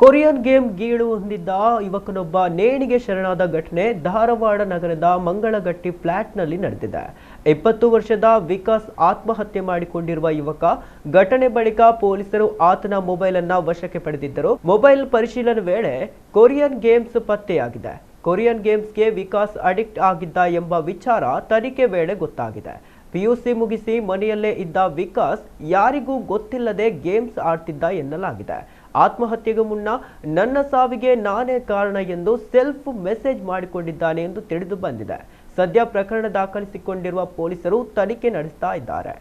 Korean game ಗೀಳು ಹೊಂದಿದ್ದ ಯುವಕನೊಬ್ಬ ನೇಣಿಗೆ ಶರಣಾದ ಘಟನೆ ಧಾರವಾಡ ನಗರದ ಮಂಗಳಗಟ್ಟಿ ಫ್ಲಾಟ್ನಲ್ಲಿ ನಡೆದಿದೆ. 20 ವರ್ಷದ ವಿಕಾಸ್ ಆತ್ಮಹತ್ಯೆ ಮಾಡಿಕೊಂಡಿರುವ ಯುವಕ. ಘಟನೆ ಬಳಿಕ ಪೊಲೀಸರು ಆತನ ಮೊಬೈಲ್ ಅನ್ನು ವಶಕ್ಕೆ ಪಡೆದಿದ್ದರು. ಮೊಬೈಲ್ ಪರಿಶೀಲನೆ ವೇಳೆ ಕೊರಿಯನ್ ಗೇಮ್ಸ್ ಪತ್ತೆಯಾಗಿದೆ. ಕೊರಿಯನ್ ಗೇಮ್ಸ್ಗೆ ವಿಕಾಸ್ ಅಡಿಕ್ಟ್ ಆಗಿದ್ದ ಎಂಬ ವಿಚಾರ ತನಿಖೆ ವೇಳೆ ಗೊತ್ತಾಗಿದೆ. ಪಿಯುಸಿ ಮುಗಿಸಿ ಮನೆಯಲ್ಲೇ ಇದ್ದ ವಿಕಾಸ್ ಯಾರಿಗೂ ಗೊತ್ತಿಲ್ಲದೆ ಗೇಮ್ಸ್ ಆಡ್ತಿದ್ದ ಎನ್ನಲಾಗಿದೆ. ಆತ್ಮಹತ್ಯೆಗೂ ಮುನ್ನ ನನ್ನ ಸಾವಿಗೆ ನಾನೇ ಕಾರಣ ಎಂದು ಸೆಲ್ಫ್ ಮೆಸೇಜ್ ಮಾಡಿಕೊಂಡಿದ್ದಾನೆ ಎಂದು ತಿಳಿದು ಬಂದಿದೆ. ಸದ್ಯ ಪ್ರಕರಣ ದಾಖಲಿಸಿಕೊಂಡಿರುವ ಪೊಲೀಸರು ತನಿಖೆ ನಡೆಸ್ತಾ ಇದ್ದಾರೆ.